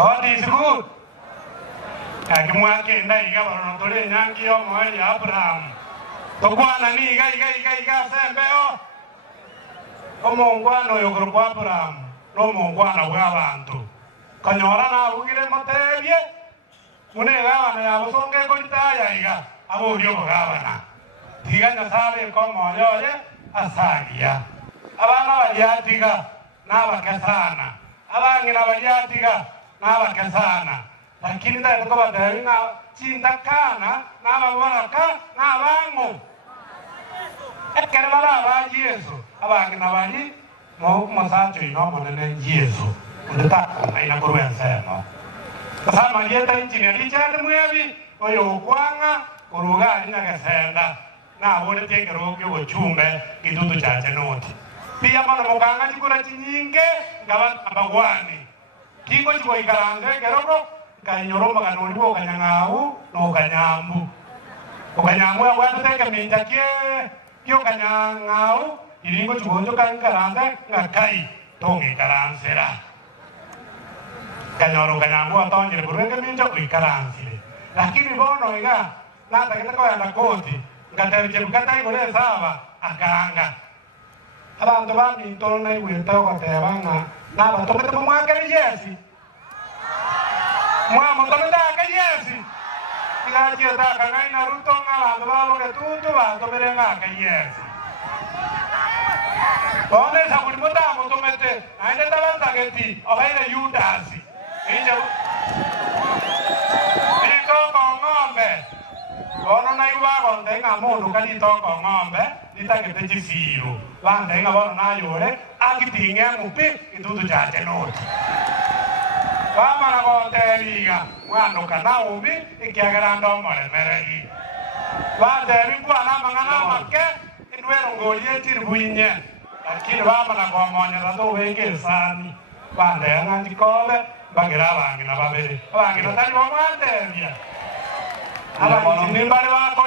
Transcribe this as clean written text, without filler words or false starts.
God is good. Akimwake ndai gabaro tole nyangi yo moyo Abraham. Tokwana ni iga sembeo. Omongwana yo kwa Abraham. No mongwana bw'abantu. Kanyora na ugire matebye. Mune gabana ya busonge ko itaya iga. Abo rio gabana. Tiganya sabe ko moyo ye asagia. Abana bajatiga n'abakesana. Abangina bajatiga n'abakesana. Lakini ndio kwa badari na cindakana n'ababoraka n'abangu. Ekere baba Yesu. Abangina bari mo masacho ino monene Yesu. Ndeta ina kuruense no. Kasama yeta injini chale mwebi oyo kwanga uruga ina kesenda. Na wole teke roki ochumbe kidudu cha chenoti. Pia mana mukanga chikura chinyinge ngaba abagwani. Kiko chiko ikarange geroko kanyoroma kanolibo kanyangau no kanyambu. Okanyambu ya watu teke minjakie kyo kanyangau iringo chikojo kankarange ngakai tongi karansera. Kanyoro kanyambu atonjire burweke minja kuikaransire. Lakini bono iga nata kitako ya nakoti ngatarije bukata igore saba akanga. Abantu bami tona iwita ko tebanga na batomete mwakere Yesu. Mwa mutomete Yesu. Ngaje ta kana ina ruto ngala babo ke tutu bantu merenga ka Yesu. Bone sabuni muta mutomete ainde tabanta geti obaire Yudasi. Inja. Iko ngombe. Bono na iwa konde ngamundu kali to ngombe nitagete chifiro. Bande ngabona nayore akitinge mupi itutu cha chenoti. Kama na konde liga mwano kana ubi ikiagarando mole meregi. Bande bingwa na mangana make indwero ngoye tirbuinye. Lakini baba na komonya rato wenge sani. Bande ngandi kole bagira bangi na babere. Bangi na tani bomande bia. Ala moni bari wako